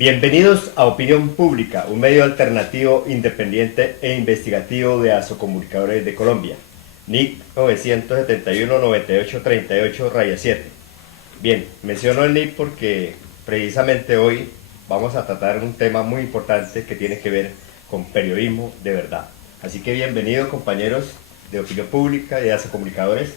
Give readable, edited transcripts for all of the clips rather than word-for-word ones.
Bienvenidos a Opinión Pública, un medio alternativo, independiente e investigativo de Asocomunicadores de Colombia. NIC 971-9838-7. Bien, menciono el NIC porque precisamente hoy vamos a tratar un tema muy importante que tiene que ver con periodismo de verdad. Así que bienvenidos, compañeros de Opinión Pública y de Asocomunicadores.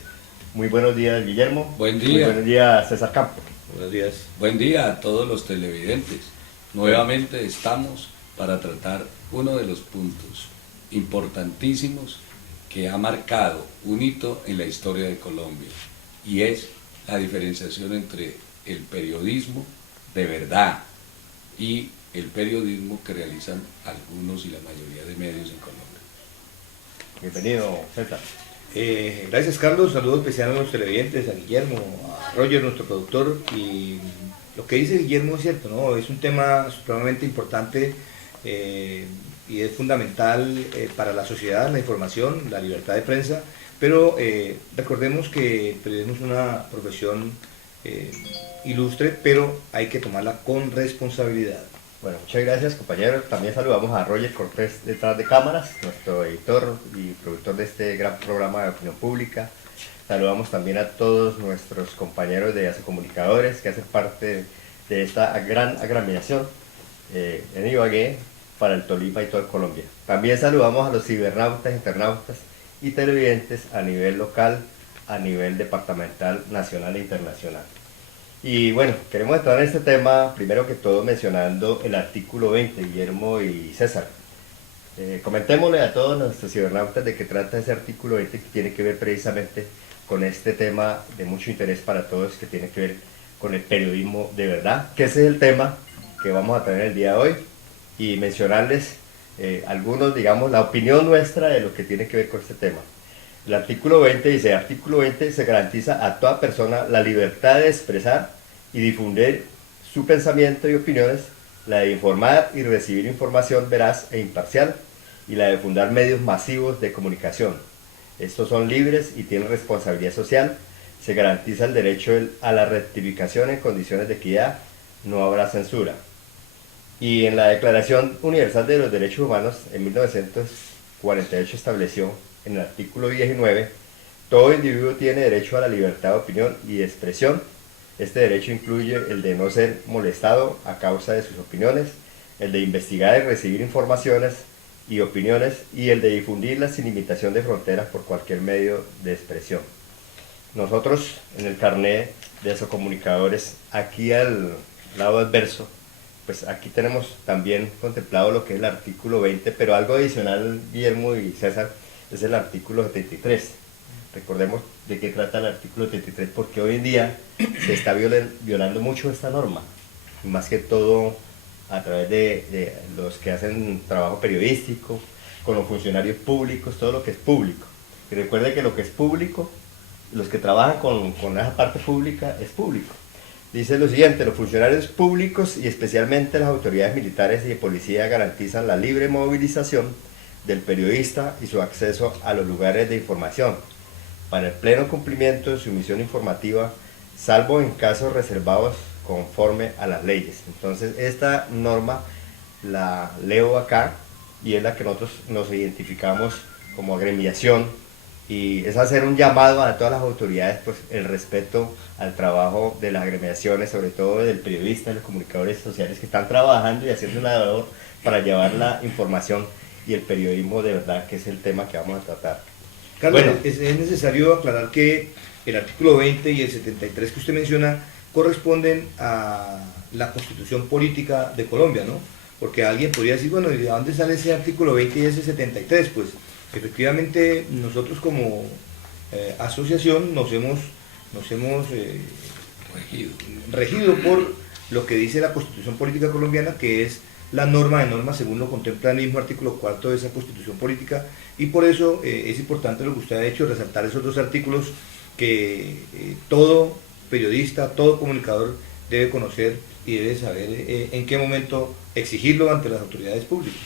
Muy buenos días, Guillermo. Buen día. Muy buenos días, César Campo. Buenos días. Buen día a todos los televidentes. Nuevamente estamos para tratar uno de los puntos importantísimos que ha marcado un hito en la historia de Colombia, y es la diferenciación entre el periodismo de verdad y el periodismo que realizan algunos y la mayoría de medios en Colombia. Bienvenido, César. Gracias, Carlos. Saludos especiales a los televidentes, a Guillermo, a Roger, nuestro productor. Y lo que dice Guillermo es cierto, ¿no? Es un tema supremamente importante y es fundamental para la sociedad, la información, la libertad de prensa, pero recordemos que el periodismo es una profesión ilustre, pero hay que tomarla con responsabilidad. Bueno, muchas gracias, compañeros. También saludamos a Roger Cortés detrás de cámaras, nuestro editor y productor de este gran programa de Opinión Pública. Saludamos también a todos nuestros compañeros de Asocomunicadores que hacen parte de esta gran agremiación en Ibagué para el Tolima y toda Colombia. También saludamos a los cibernautas, internautas y televidentes a nivel local, a nivel departamental, nacional e internacional. Y bueno, queremos entrar en este tema, primero que todo mencionando el artículo 20, Guillermo y César. Comentémosle a todos nuestros cibernautas de qué trata ese artículo 20, que tiene que ver precisamente con este tema de mucho interés para todos, que tiene que ver con el periodismo de verdad, que ese es el tema que vamos a tener el día de hoy, y mencionarles algunos, digamos, la opinión nuestra de lo que tiene que ver con este tema. El artículo 20 dice: artículo 20, se garantiza a toda persona la libertad de expresar y difundir su pensamiento y opiniones, la de informar y recibir información veraz e imparcial, y la de fundar medios masivos de comunicación. Estos son libres y tienen responsabilidad social. Se garantiza el derecho a la rectificación en condiciones de equidad, no habrá censura. Y en la Declaración Universal de los Derechos Humanos, en 1948, estableció en el artículo 19: todo individuo tiene derecho a la libertad de opinión y de expresión. Este derecho incluye el de no ser molestado a causa de sus opiniones, el de investigar y recibir informaciones y opiniones, y el de difundirlas sin limitación de fronteras por cualquier medio de expresión. Nosotros, en el carnet de Asocomunicadores, aquí al lado adverso, pues aquí tenemos también contemplado lo que es el artículo 20, pero algo adicional, Guillermo y César, es el artículo 73. Recordemos de qué trata el artículo 73, porque hoy en día se está violando mucho esta norma, y más que todo a través de los que hacen trabajo periodístico, con los funcionarios públicos, todo lo que es público. Y recuerde que lo que es público, los que trabajan con esa parte pública, es público. Dice lo siguiente: los funcionarios públicos y especialmente las autoridades militares y de policía garantizan la libre movilización del periodista y su acceso a los lugares de información para el pleno cumplimiento de su misión informativa, salvo en casos reservados conforme a las leyes. Entonces esta norma la leo acá, y es la que nosotros nos identificamos como agremiación, y es hacer un llamado a todas las autoridades, pues el respeto al trabajo de las agremiaciones, sobre todo del periodista, de los comunicadores sociales que están trabajando y haciendo una labor para llevar la información y el periodismo de verdad, que es el tema que vamos a tratar. Carlos, Bueno, es necesario aclarar que el artículo 20 y el 73 que usted menciona corresponden a la Constitución Política de Colombia, ¿no? Porque alguien podría decir, bueno, ¿y de dónde sale ese artículo 20 y ese 73? Pues efectivamente nosotros como asociación nos hemos regido por lo que dice la Constitución Política Colombiana, que es la norma de normas según lo contempla el mismo artículo 4 de esa Constitución Política, y por eso es importante lo que usted ha hecho, resaltar esos dos artículos que todo periodista, todo comunicador debe conocer y debe saber en qué momento exigirlo ante las autoridades públicas.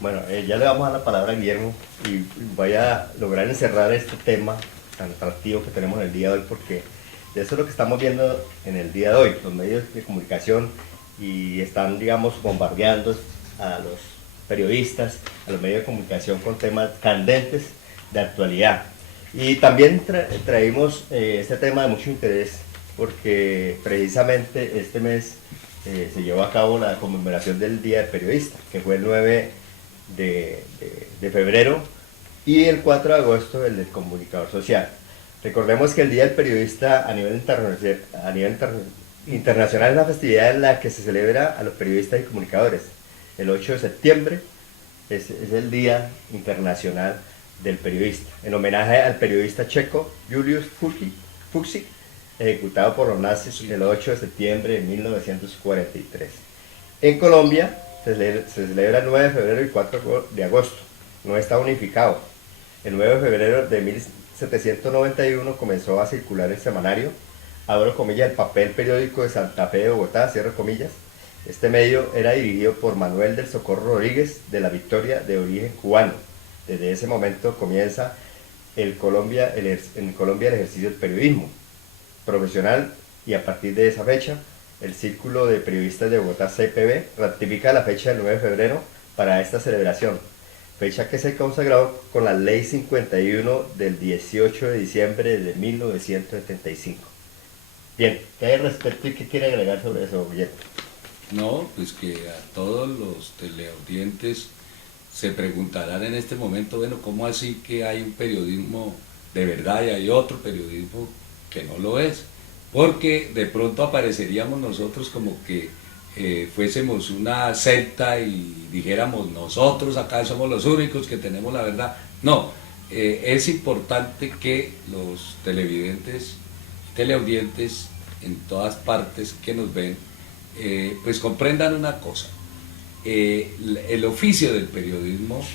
bueno, ya le vamos a dar la palabra a Guillermo y voy a lograr encerrar este tema tan atractivo que tenemos en el día de hoy, porque de eso es lo que estamos viendo en el día de hoy. Los medios de comunicación y están, digamos, bombardeando a los periodistas, a los medios de comunicación con temas candentes de actualidad. Y también traímos este tema de mucho interés porque precisamente este mes se llevó a cabo la conmemoración del Día del Periodista, que fue el 9 de febrero, y el 4 de agosto el del Comunicador Social. Recordemos que el Día del Periodista a nivel internacional es una festividad en la que se celebra a los periodistas y comunicadores. El 8 de septiembre es el Día Internacional del Periodista, en homenaje al periodista checo Julius Fučík, ejecutado por los nazis el 8 de septiembre de 1943. En Colombia se celebra el 9 de febrero y 4 de agosto. No está unificado. El 9 de febrero de 1791 comenzó a circular el semanario, abro comillas, el papel periódico de Santa Fe de Bogotá, cierro comillas. Este medio era dirigido por Manuel del Socorro Rodríguez de la Victoria, de origen cubano. Desde ese momento comienza en Colombia el ejercicio del periodismo profesional, y a partir de esa fecha el Círculo de Periodistas de Bogotá, CPB, ratifica la fecha del 9 de febrero para esta celebración, fecha que se consagró con la Ley 51 del 18 de diciembre de 1975. Bien, ¿qué hay al respecto y qué quiere agregar sobre eso, Guillermo? No, pues que a todos los teleaudientes se preguntarán en este momento, bueno, ¿cómo así que hay un periodismo de verdad y hay otro periodismo que no lo es? Porque de pronto apareceríamos nosotros como que fuésemos una secta y dijéramos nosotros acá somos los únicos que tenemos la verdad. No, es importante que los televidentes y teleaudientes en todas partes que nos ven pues comprendan una cosa. El oficio del periodismo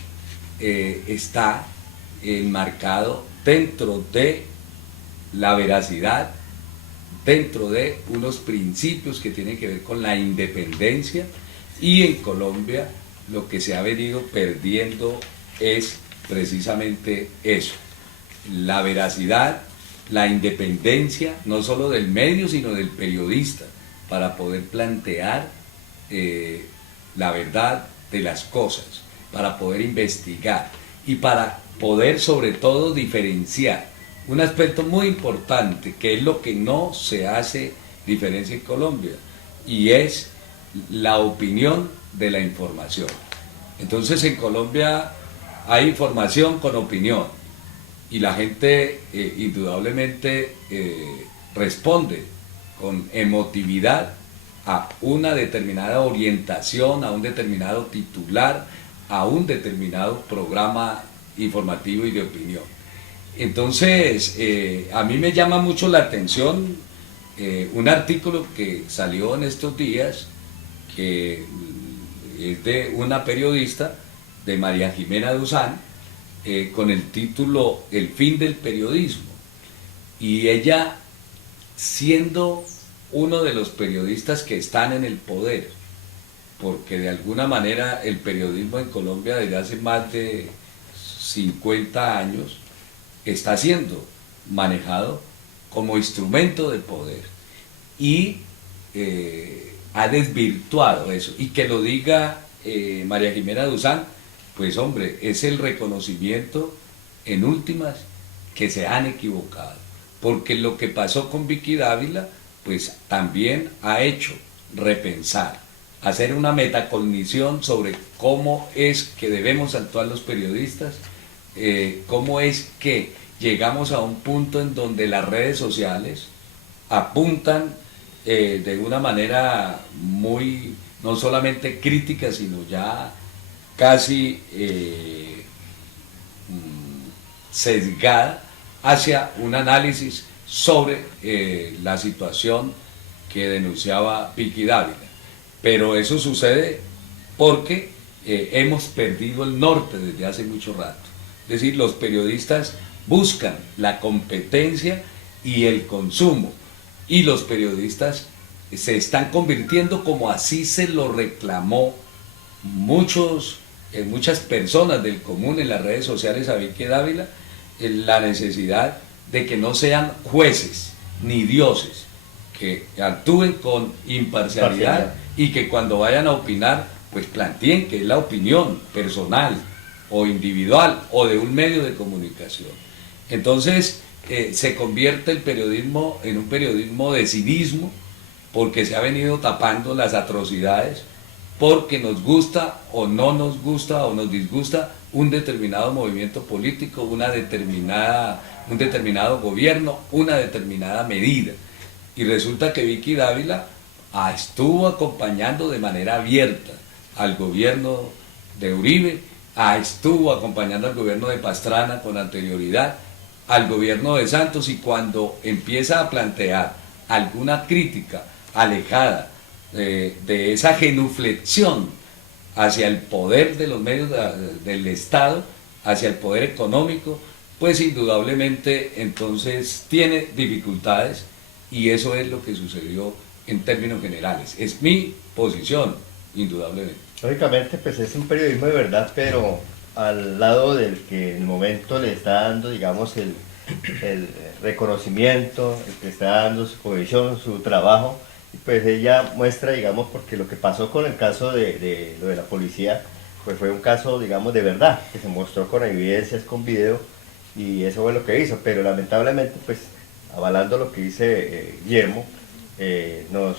está enmarcado dentro de la veracidad, dentro de unos principios que tienen que ver con la independencia, y en Colombia lo que se ha venido perdiendo es precisamente eso, la veracidad, la independencia, no solo del medio sino del periodista, para poder plantear la verdad de las cosas, para poder investigar y para poder sobre todo diferenciar un aspecto muy importante, que es lo que no se hace diferencia en Colombia, y es la opinión de la información. Entonces en Colombia hay información con opinión, y la gente indudablemente responde con emotividad a una determinada orientación, a un determinado titular, a un determinado programa informativo y de opinión. Entonces, a mí me llama mucho la atención un artículo que salió en estos días, que es de una periodista, de María Jimena Duzán, con el título El fin del periodismo. Y ella, siendo uno de los periodistas que están en el poder, porque de alguna manera el periodismo en Colombia desde hace más de 50 años está siendo manejado como instrumento de poder, y ha desvirtuado eso. Y que lo diga María Jimena Duzán, pues hombre, es el reconocimiento en últimas que se han equivocado, porque lo que pasó con Vicky Dávila pues también ha hecho repensar, hacer una metacognición sobre cómo es que debemos actuar los periodistas, cómo es que llegamos a un punto en donde las redes sociales apuntan de una manera muy, no solamente crítica, sino ya casi sesgada hacia un análisis sobre la situación que denunciaba Vicky Dávila. Pero eso sucede porque hemos perdido el norte desde hace mucho rato. Es decir, los periodistas buscan la competencia y el consumo, y los periodistas se están convirtiendo, como así se lo reclamó muchas personas del común en las redes sociales a Vicky Dávila, en la necesidad de que no sean jueces ni dioses, que actúen con imparcialidad y que cuando vayan a opinar, pues planteen que es la opinión personal o individual o de un medio de comunicación. Entonces se convierte el periodismo en un periodismo de civismo, porque se ha venido tapando las atrocidades, porque nos gusta o no nos gusta o nos disgusta un determinado movimiento político, un determinado gobierno, una determinada medida. Y resulta que Vicky Dávila estuvo acompañando de manera abierta al gobierno de Uribe, estuvo acompañando al gobierno de Pastrana con anterioridad, al gobierno de Santos, y cuando empieza a plantear alguna crítica alejada de esa genuflexión hacia el poder de los medios del Estado, hacia el poder económico, pues indudablemente entonces tiene dificultades, y eso es lo que sucedió en términos generales. Es mi posición, indudablemente. Lógicamente, pues es un periodismo de verdad, pero al lado del que en el momento le está dando, digamos, el reconocimiento, el que está dando su cohesión, su trabajo. Y pues ella muestra, digamos, porque lo que pasó con el caso de lo de la policía, pues fue un caso, digamos, de verdad, que se mostró con evidencias, con video, y eso fue lo que hizo. Pero lamentablemente, pues, avalando lo que dice Guillermo, nos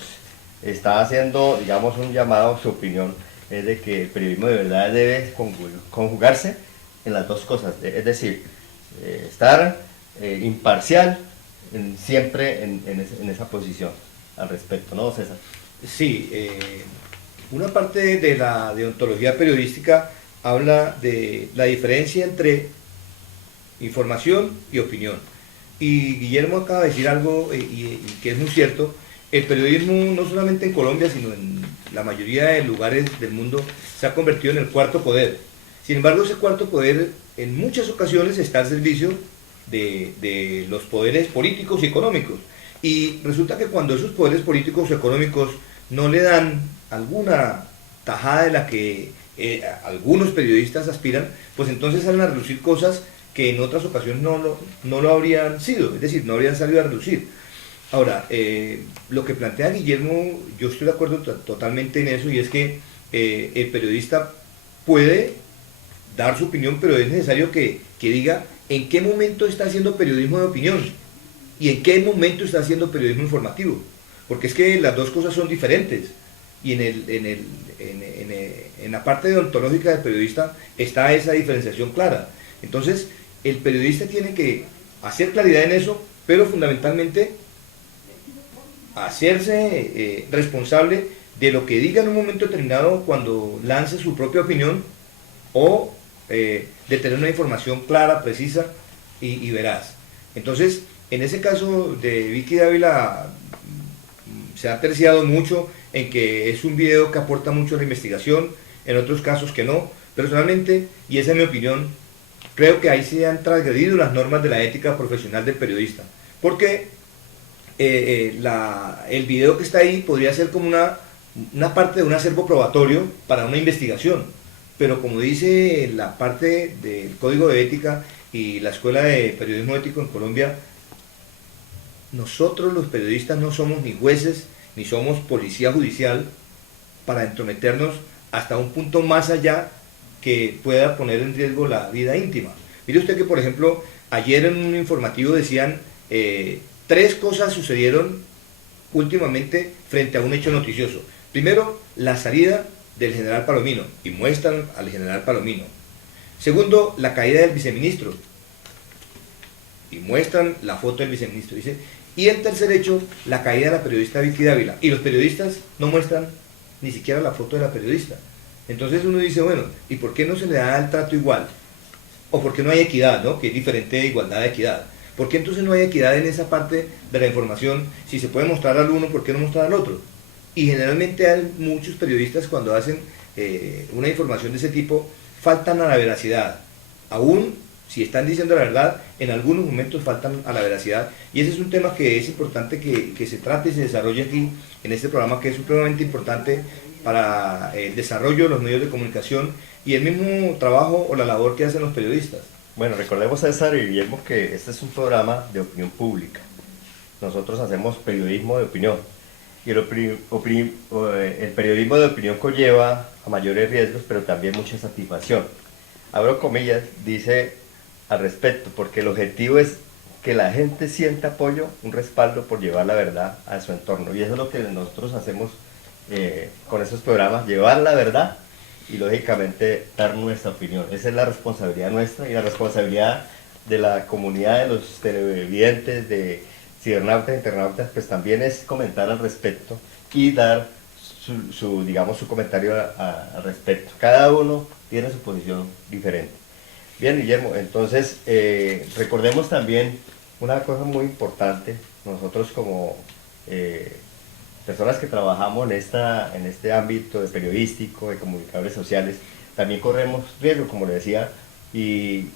está haciendo, digamos, un llamado, su opinión es de que el periodismo de verdad debe conjugarse en las dos cosas, es decir, estar imparcial siempre en esa posición al respecto, ¿no, César? Sí, una parte de la deontología periodística habla de la diferencia entre información y opinión. Y Guillermo acaba de decir algo y que es muy cierto. El periodismo, no solamente en Colombia, sino en la mayoría de lugares del mundo, se ha convertido en el cuarto poder. Sin embargo, ese cuarto poder en muchas ocasiones está al servicio de los poderes políticos y económicos. Y resulta que cuando esos poderes políticos o económicos no le dan alguna tajada de la que algunos periodistas aspiran, pues entonces salen a relucir cosas que en otras ocasiones no lo habrían sido, es decir, no habrían salido a relucir. Ahora, lo que plantea Guillermo, yo estoy de acuerdo totalmente en eso, y es que el periodista puede dar su opinión, pero es necesario que diga en qué momento está haciendo periodismo de opinión y en qué momento está haciendo periodismo informativo, porque es que las dos cosas son diferentes, y en la parte deontológica del periodista está esa diferenciación clara. Entonces, el periodista tiene que hacer claridad en eso, pero fundamentalmente hacerse responsable de lo que diga en un momento determinado cuando lance su propia opinión, o de tener una información clara, precisa y veraz. Entonces, en ese caso de Vicky Dávila se ha terciado mucho en que es un video que aporta mucho a la investigación, en otros casos que no. Personalmente, y esa es mi opinión, creo que ahí se han transgredido las normas de la ética profesional del periodista, porque el video que está ahí podría ser como una parte de un acervo probatorio para una investigación, pero como dice la parte del Código de Ética y la Escuela de Periodismo Ético en Colombia, nosotros los periodistas no somos ni jueces ni somos policía judicial para entrometernos hasta un punto más allá que pueda poner en riesgo la vida íntima. Mire usted que, por ejemplo, ayer en un informativo decían 3 cosas sucedieron últimamente frente a un hecho noticioso. Primero, la salida del general Palomino, y muestran al general Palomino. Segundo, la caída del viceministro, y muestran la foto del viceministro. Dice, y el tercer hecho, la caída de la periodista Vicky Dávila, y los periodistas no muestran ni siquiera la foto de la periodista. Entonces uno dice, bueno, ¿y por qué no se le da el trato igual? ¿O por qué no hay equidad, ¿no? Que es diferente de igualdad a equidad. ¿Por qué entonces no hay equidad en esa parte de la información? Si se puede mostrar al uno, ¿por qué no mostrar al otro? Y generalmente hay muchos periodistas, cuando hacen una información de ese tipo, faltan a la veracidad. Aún si están diciendo la verdad, en algunos momentos faltan a la veracidad. Y ese es un tema que es importante que se trate y se desarrolle aquí en este programa, que es supremamente importante para el desarrollo de los medios de comunicación y el mismo trabajo o la labor que hacen los periodistas. Bueno, recordemos, César y Guillermo, que este es un programa de opinión pública. Nosotros hacemos periodismo de opinión. y el periodismo de opinión conlleva a mayores riesgos, pero también mucha satisfacción. Abro comillas, dice al respecto, porque el objetivo es que la gente sienta apoyo, un respaldo por llevar la verdad a su entorno. Y eso es lo que nosotros hacemos con esos programas, llevar la verdad y lógicamente dar nuestra opinión. Esa es la responsabilidad nuestra y la responsabilidad de la comunidad de los televidentes, de cibernautas, internautas, pues también es comentar al respecto y dar digamos, su comentario al respecto. Cada uno tiene su posición diferente. Bien, Guillermo, entonces recordemos también una cosa muy importante. Nosotros como personas que trabajamos en este ámbito de periodístico, de comunicadores sociales, también corremos riesgo, como le decía, y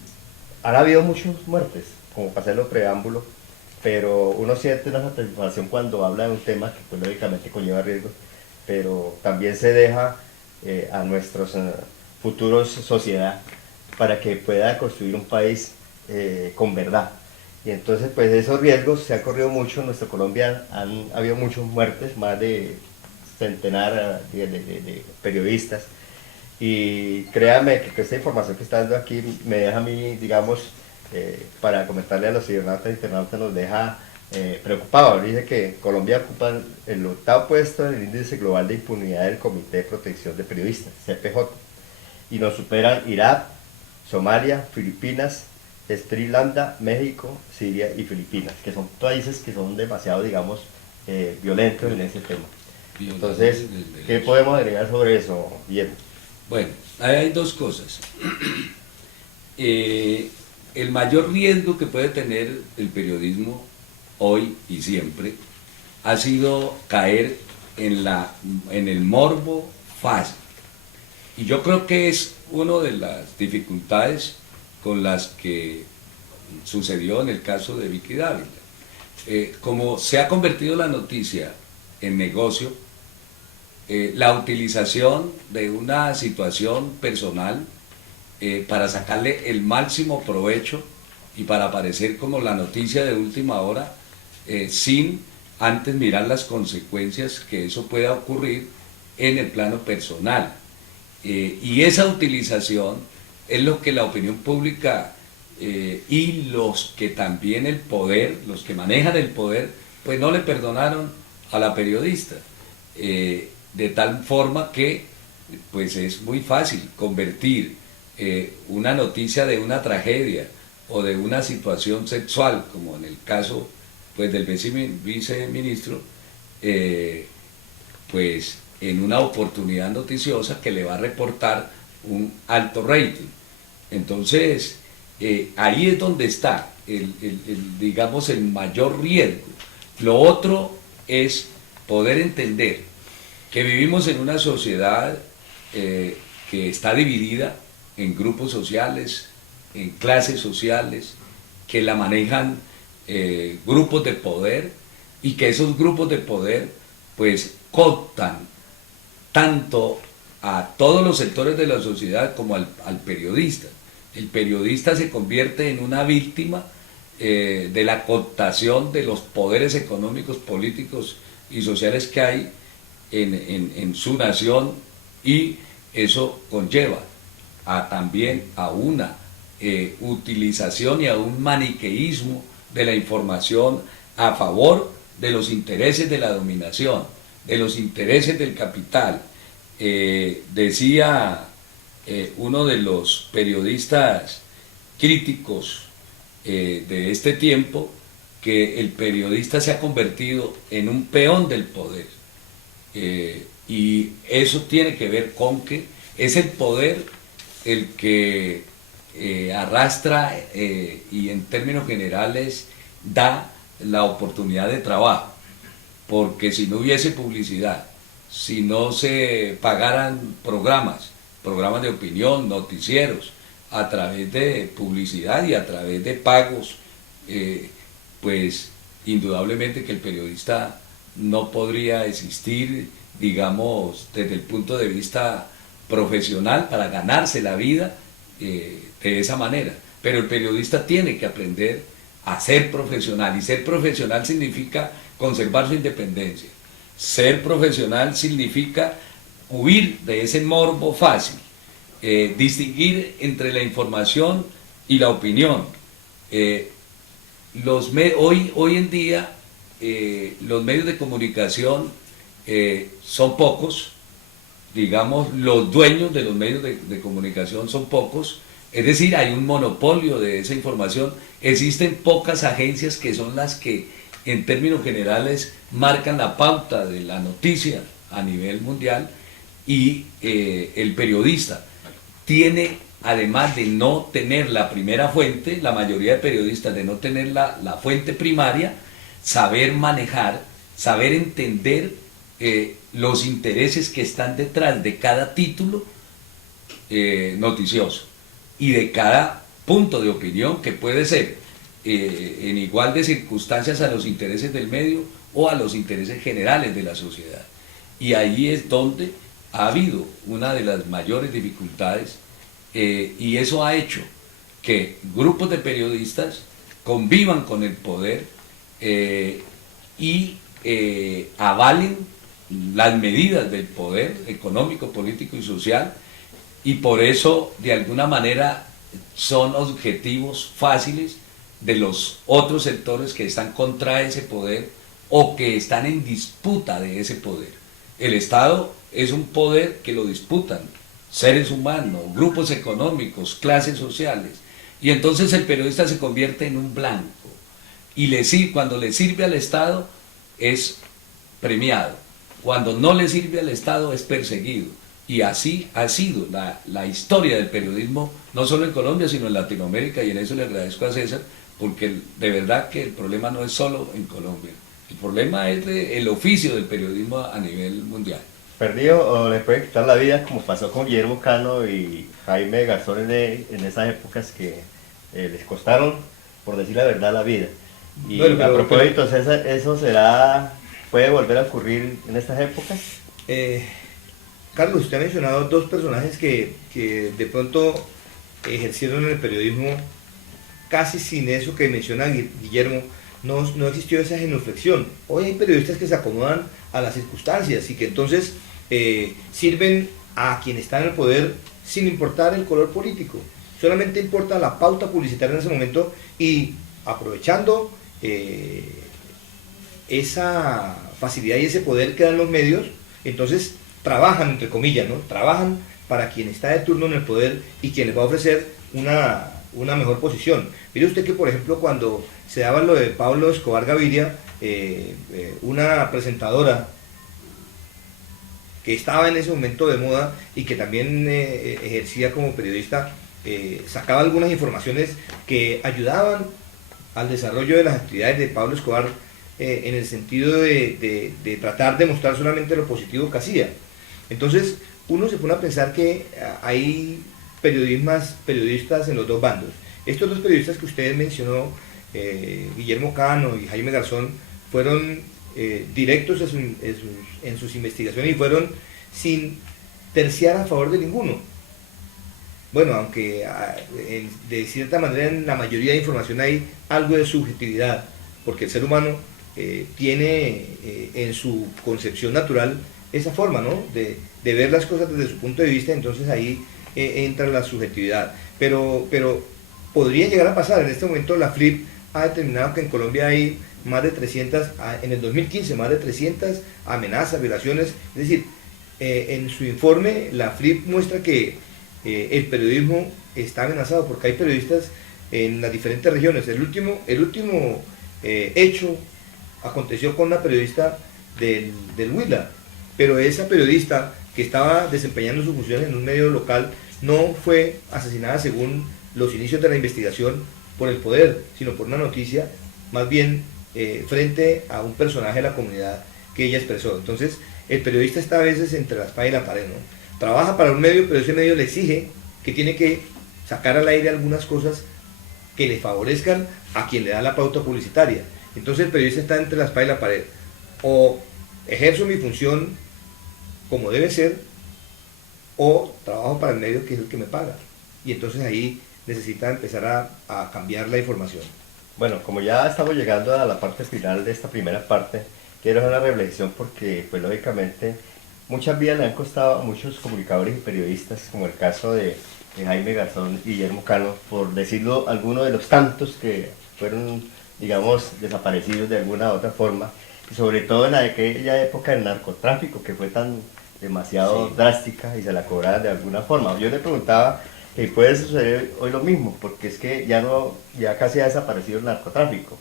han habido muchas muertes, como para hacerlo preámbulo, pero uno siente una satisfacción cuando habla de un tema que pues lógicamente conlleva riesgos, pero también se deja a nuestros futuros sociedad para que pueda construir un país con verdad. Y entonces pues esos riesgos se han corrido mucho en nuestra Colombia, han habido muchas muertes, más de centenar de periodistas, y créame que esta información que está dando aquí me deja a mí, digamos, para comentarle a los cibernautas e internautas, nos deja preocupado. Dice que Colombia ocupa el 8º puesto en el índice global de impunidad del Comité de Protección de Periodistas, CPJ, y nos superan Irak, Somalia, Filipinas, Sri Lanka, México, Siria y Filipinas, que son países que son demasiado, digamos, violentos en ese tema. Entonces, ¿qué podemos agregar sobre eso, Guillermo? Bueno, hay dos cosas. El mayor riesgo que puede tener el periodismo hoy y siempre ha sido caer en el morbo fácil. Y yo creo que es una de las dificultades con las que sucedió en el caso de Vicky Dávila. Como se ha convertido la noticia en negocio, la utilización de una situación personal para sacarle el máximo provecho y para aparecer como la noticia de última hora, sin antes mirar las consecuencias que eso pueda ocurrir en el plano personal. Y esa utilización es lo que la opinión pública y los que también el poder, los que manejan el poder, pues no le perdonaron a la periodista. De tal forma que pues es muy fácil convertir una noticia de una tragedia o de una situación sexual, como en el caso pues del viceministro, pues en una oportunidad noticiosa que le va a reportar un alto rating. Entonces, ahí es donde está digamos, el mayor riesgo. Lo otro es poder entender que vivimos en una sociedad que está dividida en grupos sociales, en clases sociales, que la manejan grupos de poder, y que esos grupos de poder pues cooptan tanto a todos los sectores de la sociedad como al periodista. El periodista se convierte en una víctima de la cooptación de los poderes económicos, políticos y sociales que hay en su nación, y eso conlleva también a una utilización y a un maniqueísmo de la información a favor de los intereses de la dominación, de los intereses del capital. Decía uno de los periodistas críticos de este tiempo que el periodista se ha convertido en un peón del poder, y eso tiene que ver con que es el poder el que arrastra y en términos generales da la oportunidad de trabajo, porque si no hubiese publicidad, si no se pagaran programas de opinión, noticieros, a través de publicidad y a través de pagos, pues indudablemente que el periodista no podría existir, digamos, desde el punto de vista profesional para ganarse la vida de esa manera. Pero el periodista tiene que aprender a ser profesional, y ser profesional significa conservar su independencia. Ser profesional significa huir de ese morbo fácil, distinguir entre la información y la opinión. Hoy en día los medios de comunicación son pocos, digamos, los dueños de los medios de comunicación son pocos, es decir, hay un monopolio de esa información, existen pocas agencias que son las que en términos generales marcan la pauta de la noticia a nivel mundial, y el periodista tiene, además de no tener la primera fuente, la mayoría de periodistas de no tener la fuente primaria, saber manejar, saber entender los intereses que están detrás de cada título noticioso y de cada punto de opinión que puede ser en igual de circunstancias a los intereses del medio o a los intereses generales de la sociedad. Y ahí es donde ha habido una de las mayores dificultades, y eso ha hecho que grupos de periodistas convivan con el poder y avalen las medidas del poder económico, político y social, y por eso de alguna manera son objetivos fáciles de los otros sectores que están contra ese poder o que están en disputa de ese poder. El Estado es un poder que lo disputan seres humanos, grupos económicos, clases sociales, y entonces el periodista se convierte en un blanco, y cuando le sirve al Estado es premiado, cuando no le sirve al Estado es perseguido, y así ha sido la historia del periodismo, no solo en Colombia, sino en Latinoamérica, y en eso le agradezco a César, porque de verdad que el problema no es solo en Colombia, el problema es el oficio del periodismo a nivel mundial. Perdido o le puede quitar la vida, como pasó con Guillermo Cano y Jaime Garzón en esas épocas que les costaron, por decir la verdad, la vida. Y bueno, a propósito, César, ¿eso puede volver a ocurrir en estas épocas? Carlos, usted ha mencionado dos personajes que de pronto ejercieron el periodismo casi sin eso que menciona Guillermo. No existió esa genuflexión. Hoy hay periodistas que se acomodan a las circunstancias y que entonces sirven a quien está en el poder sin importar el color político. Solamente importa la pauta publicitaria en ese momento, y aprovechando esa facilidad y ese poder que dan los medios, entonces trabajan, entre comillas, ¿no? Trabajan para quien está de turno en el poder y quien les va a ofrecer una mejor posición. Mire usted que, por ejemplo, cuando se daba lo de Pablo Escobar Gaviria, una presentadora que estaba en ese momento de moda y que también ejercía como periodista, sacaba algunas informaciones que ayudaban al desarrollo de las actividades de Pablo Escobar, en el sentido de tratar de mostrar solamente lo positivo que hacía. Entonces uno se pone a pensar que hay periodistas en los dos bandos. Estos dos periodistas que usted mencionó, Guillermo Cano y Jaime Garzón, fueron directos en sus investigaciones y fueron sin terciar a favor de ninguno. Bueno, aunque de cierta manera en la mayoría de información hay algo de subjetividad, porque el ser humano tiene en su concepción natural esa forma, ¿no?, de ver las cosas desde su punto de vista. Entonces ahí entra la subjetividad. Pero podría llegar a pasar. En este momento la FLIP ha determinado que en Colombia hay más de 300, en el 2015, más de 300 amenazas, violaciones. Es decir, en su informe la FLIP muestra que el periodismo está amenazado porque hay periodistas en las diferentes regiones. El último hecho aconteció con una periodista del Huila, pero esa periodista que estaba desempeñando sus funciones en un medio local no fue asesinada según los inicios de la investigación por el poder, sino por una noticia, más bien frente a un personaje de la comunidad que ella expresó. Entonces el periodista está a veces entre la espada y la pared, ¿no? Trabaja para un medio, pero ese medio le exige que tiene que sacar al aire algunas cosas que le favorezcan a quien le da la pauta publicitaria. Entonces el periodista está entre la espada y la pared. O ejerzo mi función como debe ser, o trabajo para el medio que es el que me paga. Y entonces ahí necesita empezar a cambiar la información. Bueno, como ya estamos llegando a la parte final de esta primera parte, quiero hacer una reflexión porque, pues lógicamente, muchas vidas le han costado a muchos comunicadores y periodistas, como el caso de Jaime Garzón y Guillermo Cano, por decirlo, algunos de los tantos que fueron, digamos, desaparecidos de alguna u otra forma, y sobre todo en aquella época del narcotráfico, que fue tan demasiado drástica y se la cobraban de alguna forma. Yo le preguntaba, ¿y puede suceder hoy lo mismo? Porque es que ya casi ha desaparecido el narcotráfico.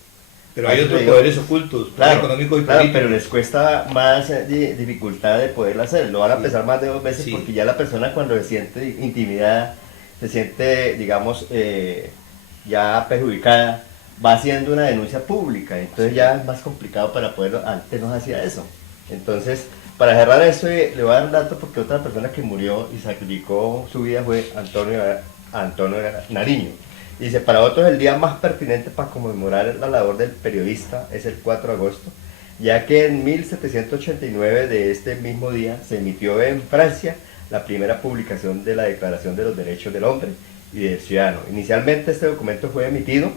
Pero hay otros poderes ocultos, claro, económicos y claro, políticos. pero les cuesta más dificultad de poderlo hacer. Lo van a pesar más de 2 veces porque ya la persona cuando se siente intimidada, se siente, digamos, ya perjudicada, va haciendo una denuncia pública. Entonces ya es más complicado para poderlo. Antes no se hacía eso. Entonces, para cerrar esto, le voy a dar un dato porque otra persona que murió y sacrificó su vida fue Antonio Nariño. Dice, para otros el día más pertinente para conmemorar la labor del periodista es el 4 de agosto, ya que en 1789 de este mismo día se emitió en Francia la primera publicación de la Declaración de los Derechos del Hombre y del Ciudadano. Inicialmente este documento fue emitido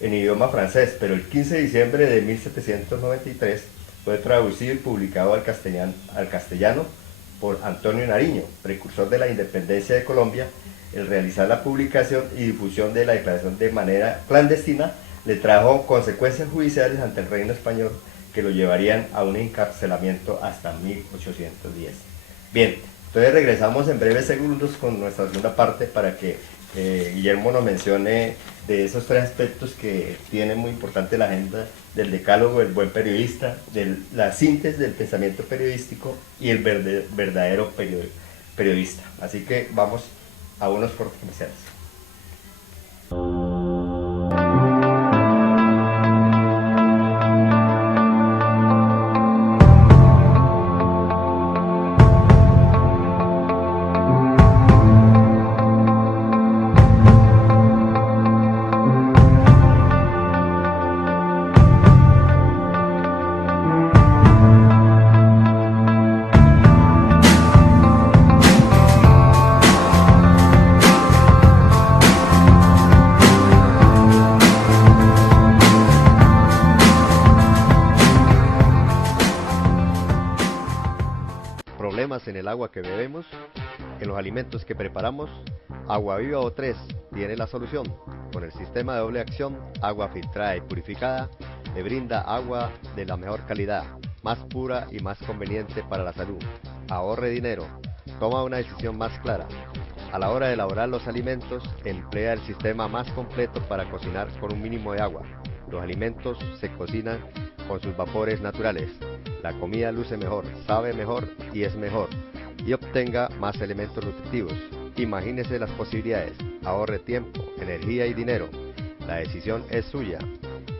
en idioma francés, pero el 15 de diciembre de 1793 fue traducido y publicado al castellano por Antonio Nariño, precursor de la independencia de Colombia. El realizar la publicación y difusión de la declaración de manera clandestina le trajo consecuencias judiciales ante el reino español que lo llevarían a un encarcelamiento hasta 1810. Bien, entonces regresamos en breves segundos con nuestra segunda parte para que Guillermo nos mencione de esos 3 aspectos que tiene muy importante la agenda del decálogo del buen periodista, de la síntesis del pensamiento periodístico y el verdadero periodista. Así que vamos a unos cortes comerciales. En el agua que bebemos, en los alimentos que preparamos, Agua Viva O3 tiene la solución. Con el sistema de doble acción, agua filtrada y purificada, le brinda agua de la mejor calidad, más pura y más conveniente para la salud. Ahorre dinero, toma una decisión más clara. A la hora de elaborar los alimentos, emplea el sistema más completo para cocinar con un mínimo de agua. Los alimentos se cocinan con sus vapores naturales. La comida luce mejor, sabe mejor y es mejor. Y obtenga más elementos nutritivos. Imagínese las posibilidades. Ahorre tiempo, energía y dinero. La decisión es suya.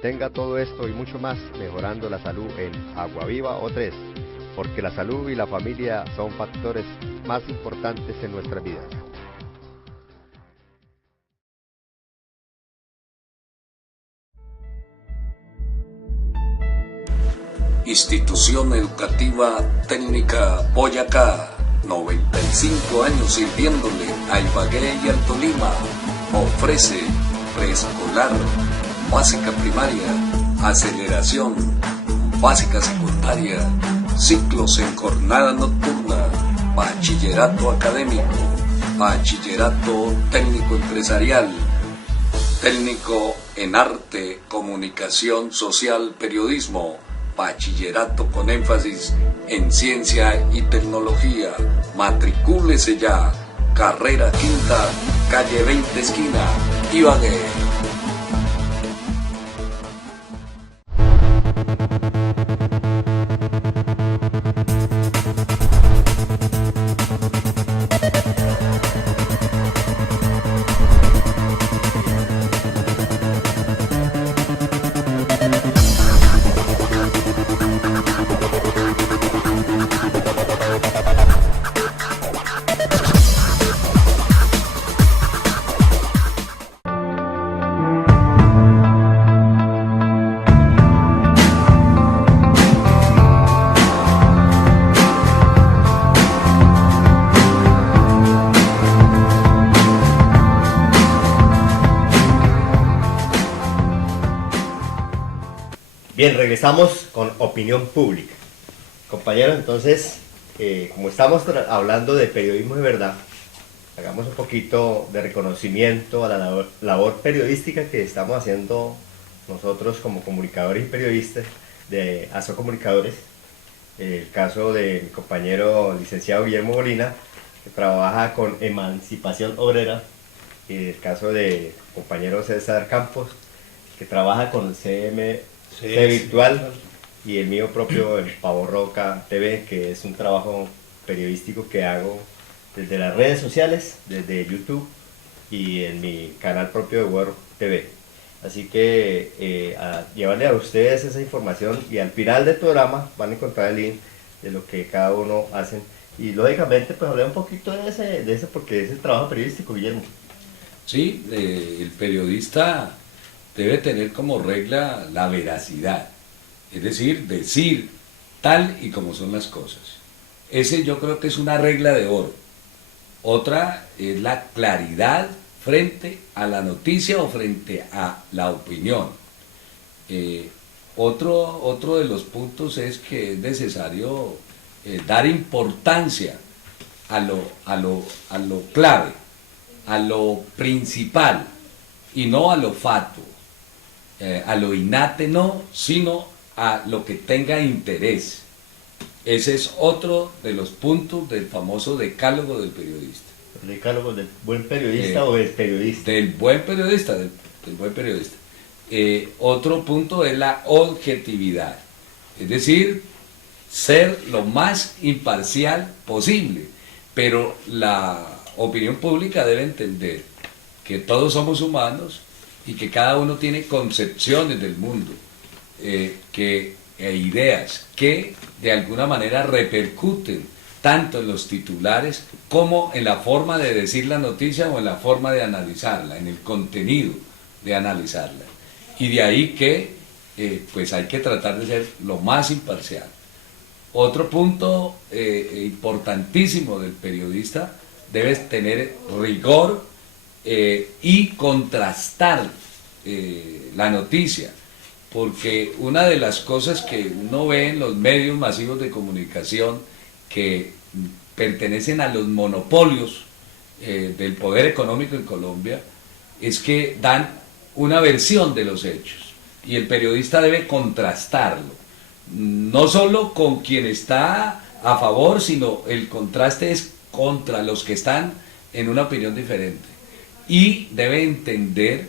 Tenga todo esto y mucho más mejorando la salud en Agua Viva O3. Porque la salud y la familia son factores más importantes en nuestras vidas. Institución Educativa Técnica Boyacá, 95 años sirviéndole a Ibagué y al Tolima. Ofrece preescolar, básica primaria, aceleración, básica secundaria, ciclos en jornada nocturna, bachillerato académico, bachillerato técnico empresarial, técnico en arte, comunicación social, periodismo, bachillerato con énfasis en ciencia y tecnología. Matricúlese ya. Carrera Quinta, calle 20 esquina, Ibagué. Bien, regresamos con opinión pública. Compañeros, entonces, como estamos hablando de periodismo de verdad, hagamos un poquito de reconocimiento a la labor periodística que estamos haciendo nosotros como comunicadores y periodistas de ASO Comunicadores. El caso de mi compañero licenciado Guillermo Molina, que trabaja con Emancipación Obrera, y el caso de compañero César Campos, que trabaja con CMC Virtual, y el mío propio, el Pavo Roca TV, que es un trabajo periodístico que hago desde las redes sociales, desde YouTube y en mi canal propio de Word TV. Así que a llevarle a ustedes esa información, y al final del programa van a encontrar el link de lo que cada uno hace. Y lógicamente pues hablé un poquito de ese porque es el trabajo periodístico, Guillermo. Sí, el periodista debe tener como regla la veracidad, es decir tal y como son las cosas. Ese yo creo que es una regla de oro. Otra es la claridad frente a la noticia o frente a la opinión. Otro de los puntos es que es necesario dar importancia a lo clave, a lo principal, y no a lo fatuo, a lo innate no, sino a lo que tenga interés. Ese es otro de los puntos del famoso decálogo del periodista. ¿El decálogo del buen periodista o del periodista? Del buen periodista, del buen periodista. Otro punto es la objetividad, es decir, ser lo más imparcial posible, pero la opinión pública debe entender que todos somos humanos y que cada uno tiene concepciones del mundo, e ideas que de alguna manera repercuten tanto en los titulares como en la forma de decir la noticia o en la forma de analizarla, en el contenido de analizarla. Y de ahí que pues hay que tratar de ser lo más imparcial. Otro punto importantísimo del periodista debe tener rigor y contrastar la noticia, porque una de las cosas que uno ve en los medios masivos de comunicación que pertenecen a los monopolios del poder económico en Colombia es que dan una versión de los hechos, y el periodista debe contrastarlo, no solo con quien está a favor, sino el contraste es contra los que están en una opinión diferente, y debe entender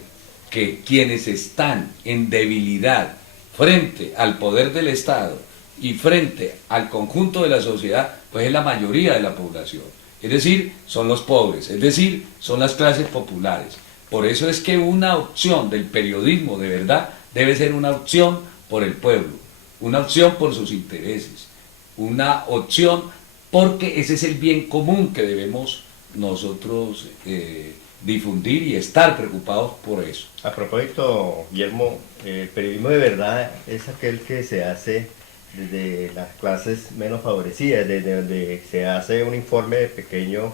que quienes están en debilidad frente al poder del Estado y frente al conjunto de la sociedad, pues es la mayoría de la población, es decir, son los pobres, es decir, son las clases populares. Por eso es que una opción del periodismo de verdad debe ser una opción por el pueblo, una opción por sus intereses, una opción porque ese es el bien común que debemos nosotros difundir y estar preocupados por eso. A propósito, Guillermo, el periodismo de verdad es aquel que se hace desde las clases menos favorecidas, desde donde se hace un informe pequeño,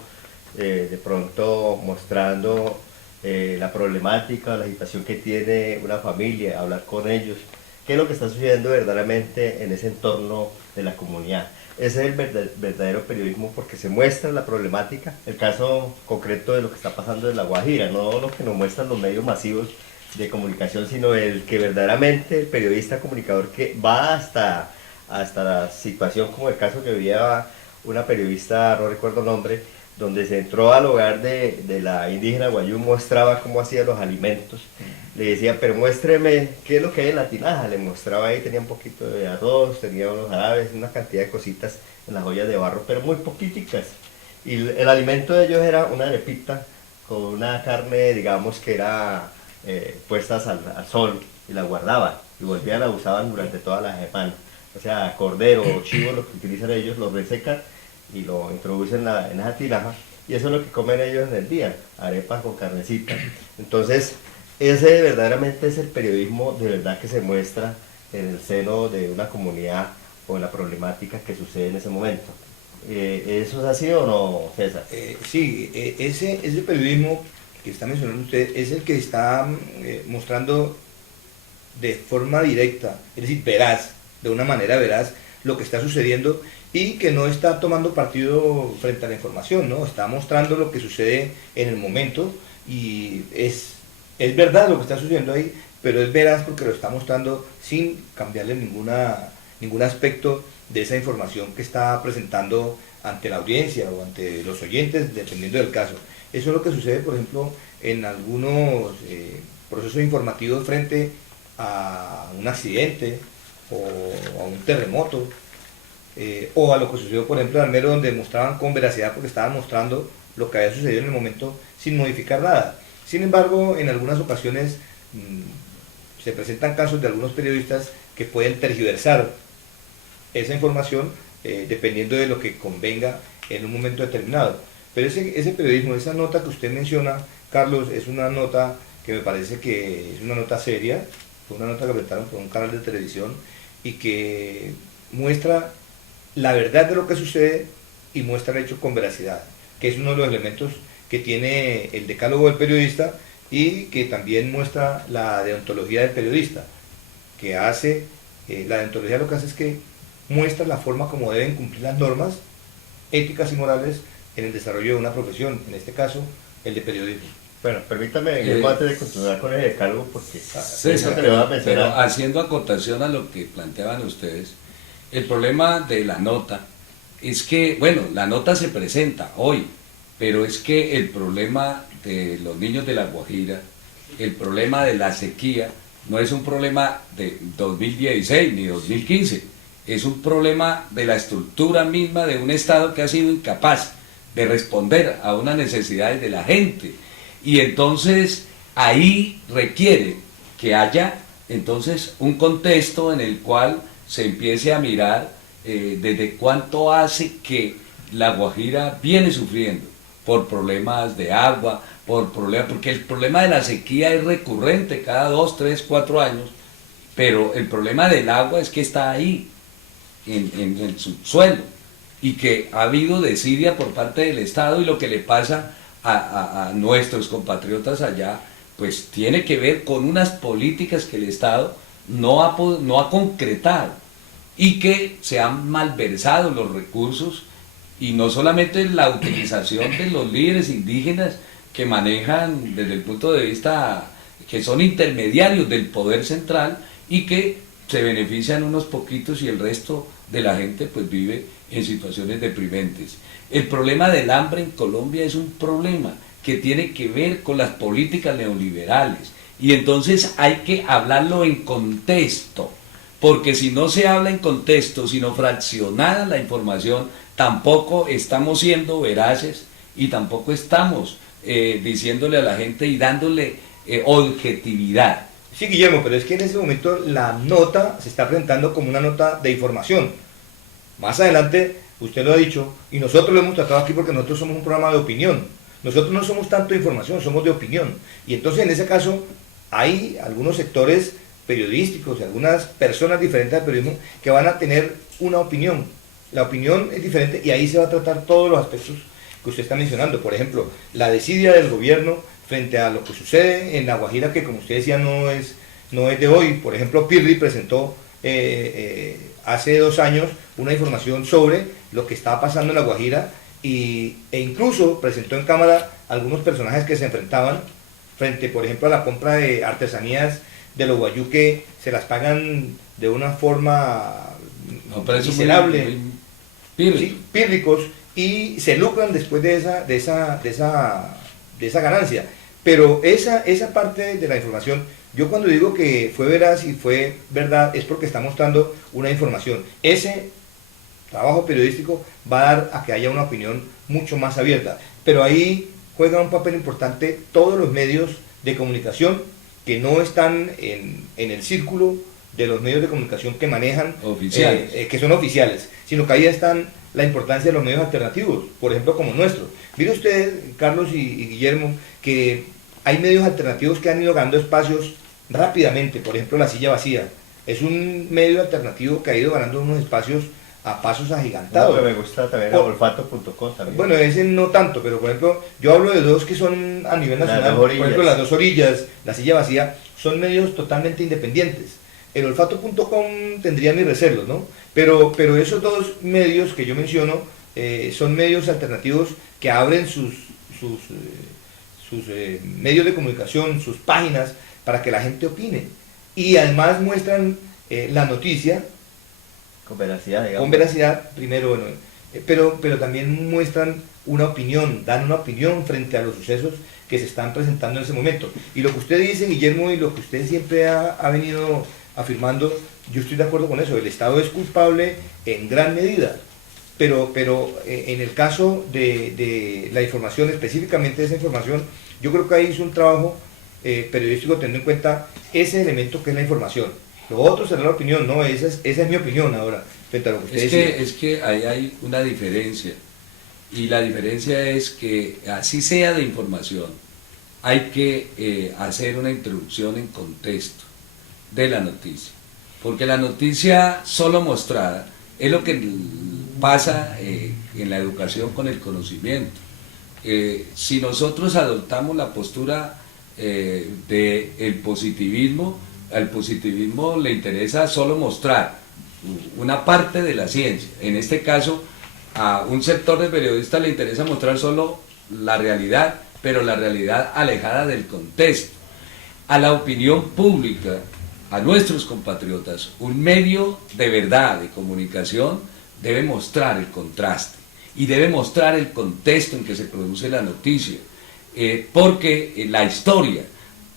de pronto mostrando la problemática, la situación que tiene una familia, hablar con ellos, qué es lo que está sucediendo verdaderamente en ese entorno de la comunidad. Ese es el verdadero periodismo, porque se muestra la problemática, el caso concreto de lo que está pasando en La Guajira, no lo que nos muestran los medios masivos de comunicación, sino el que verdaderamente el periodista comunicador que va hasta la situación, como el caso que vivía una periodista, no recuerdo el nombre, donde se entró al hogar de la indígena Guayú, mostraba cómo hacía los alimentos, le decía, pero muéstreme qué es lo que hay en la tinaja, le mostraba ahí, tenía un poquito de arroz, tenía unos jarabes, una cantidad de cositas en las ollas de barro, pero muy poquiticas, y el alimento de ellos era una arepita con una carne, digamos, que era puestas al sol, y la guardaban, y volvían, la usaban durante toda la semana, o sea, cordero o chivo, lo que utilizan ellos, lo resecan y lo introducen en esa tinaja, y eso es lo que comen ellos en el día, arepas con carnecita. Entonces, ese verdaderamente es el periodismo de verdad que se muestra en el seno de una comunidad o en la problemática que sucede en ese momento. ¿Eso es así o no, César? Sí, ese periodismo que está mencionando usted es el que está mostrando de forma directa, es decir, veraz, de una manera veraz, lo que está sucediendo y que no está tomando partido frente a la información, ¿no? Está mostrando lo que sucede en el momento y es verdad lo que está sucediendo ahí, pero es veraz porque lo está mostrando sin cambiarle ningún aspecto de esa información que está presentando ante la audiencia o ante los oyentes, dependiendo del caso. Eso es lo que sucede, por ejemplo, en algunos procesos informativos frente a un accidente o a un terremoto, o a lo que sucedió, por ejemplo, en Almero, donde mostraban con veracidad porque estaban mostrando lo que había sucedido en el momento sin modificar nada. Sin embargo, en algunas ocasiones se presentan casos de algunos periodistas que pueden tergiversar esa información dependiendo de lo que convenga en un momento determinado. Pero ese periodismo, esa nota que usted menciona, Carlos, es una nota que me parece que es una nota seria, fue una nota que presentaron por un canal de televisión y que muestra la verdad de lo que sucede y muestra el hecho con veracidad, que es uno de los elementos que tiene el decálogo del periodista y que también muestra la deontología del periodista, que hace, la deontología lo que hace es que muestra la forma como deben cumplir las normas éticas y morales en el desarrollo de una profesión, en este caso el de periodismo. Bueno, permítame, Guillermo, antes de continuar con el decálogo, porque César, eso que le voy a mencionar. pero haciendo acotación a lo que planteaban ustedes, el problema de la nota es que, bueno, la nota se presenta hoy, pero es que el problema de los niños de La Guajira, el problema de la sequía, no es un problema de 2016 ni 2015, es un problema de la estructura misma de un Estado que ha sido incapaz de responder a unas necesidades de la gente. Y entonces ahí requiere que haya entonces un contexto en el cual se empiece a mirar desde cuánto hace que La Guajira viene sufriendo por problemas de agua, porque el problema de la sequía es recurrente cada 2, 3, 4 años, pero el problema del agua es que está ahí, en el subsuelo, y que ha habido desidia por parte del Estado, y lo que le pasa a nuestros compatriotas allá, pues tiene que ver con unas políticas que el Estado no ha concretado, y que se han malversado los recursos, y no solamente la utilización de los líderes indígenas que manejan desde el punto de vista, que son intermediarios del poder central y que se benefician unos poquitos y el resto de la gente pues vive en situaciones deprimentes. El problema del hambre en Colombia es un problema que tiene que ver con las políticas neoliberales, y entonces hay que hablarlo en contexto, porque si no se habla en contexto, sino fraccionada la información, tampoco estamos siendo veraces y tampoco estamos diciéndole a la gente y dándole objetividad. Sí, Guillermo, pero es que en ese momento la nota se está presentando como una nota de información. Más adelante, usted lo ha dicho, y nosotros lo hemos tratado aquí porque nosotros somos un programa de opinión. Nosotros no somos tanto de información, somos de opinión. Y entonces en ese caso hay algunos sectores periodísticos y algunas personas diferentes del periodismo que van a tener una opinión. La opinión es diferente y ahí se va a tratar todos los aspectos que usted está mencionando. Por ejemplo, la desidia del gobierno frente a lo que sucede en La Guajira, que como usted decía no es de hoy. Por ejemplo, Pirri presentó hace 2 años una información sobre lo que estaba pasando en La Guajira e incluso presentó en cámara algunos personajes que se enfrentaban frente, por ejemplo, a la compra de artesanías de los guayú, que se las pagan de una forma miserable, pírricos, y se lucran después de esa ganancia. Pero esa parte de la información, yo cuando digo que fue veraz y fue verdad, es porque está mostrando una información. Ese trabajo periodístico va a dar a que haya una opinión mucho más abierta. Pero ahí juegan un papel importante todos los medios de comunicación que no están en el círculo de los medios de comunicación que manejan, que son oficiales, sino que ahí están la importancia de los medios alternativos, por ejemplo como nuestros. Mire usted, Carlos y Guillermo, que hay medios alternativos que han ido ganando espacios rápidamente. Por ejemplo, La Silla Vacía es un medio alternativo que ha ido ganando unos espacios a pasos No, agigantados. me gusta también Por- olfato.com también. Bueno, ese no tanto, pero por ejemplo, yo hablo de dos que son a nivel Las nacional. dos Por ejemplo, orillas. Las Dos Orillas, La Silla Vacía, son medios totalmente independientes. El olfato.com tendría mis reservas, ¿no? Pero esos dos medios que yo menciono son medios alternativos que abren sus medios de comunicación, sus páginas, para que la gente opine. Y además muestran la noticia Con veracidad, digamos. con veracidad, primero, bueno, pero también muestran una opinión, dan una opinión frente a los sucesos que se están presentando en ese momento. Y lo que usted dice, Guillermo, y lo que usted siempre ha venido afirmando, yo estoy de acuerdo con eso, el Estado es culpable en gran medida, pero en el caso de la información, específicamente de esa información, yo creo que ahí hizo un trabajo periodístico teniendo en cuenta ese elemento que es la información. Lo otro será la opinión, no, esa es mi opinión ahora, frente a lo que usted decía. Es que ahí hay una diferencia, y la diferencia es que así sea de información, hay que hacer una introducción en contexto de la noticia, porque la noticia solo mostrada es lo que pasa en la educación con el conocimiento. Si nosotros adoptamos la postura del positivismo, al positivismo le interesa solo mostrar una parte de la ciencia. En este caso, a un sector de periodistas le interesa mostrar solo la realidad, pero la realidad alejada del contexto. A la opinión pública, a nuestros compatriotas, un medio de verdad, de comunicación, debe mostrar el contraste y debe mostrar el contexto en que se produce la noticia, porque la historia,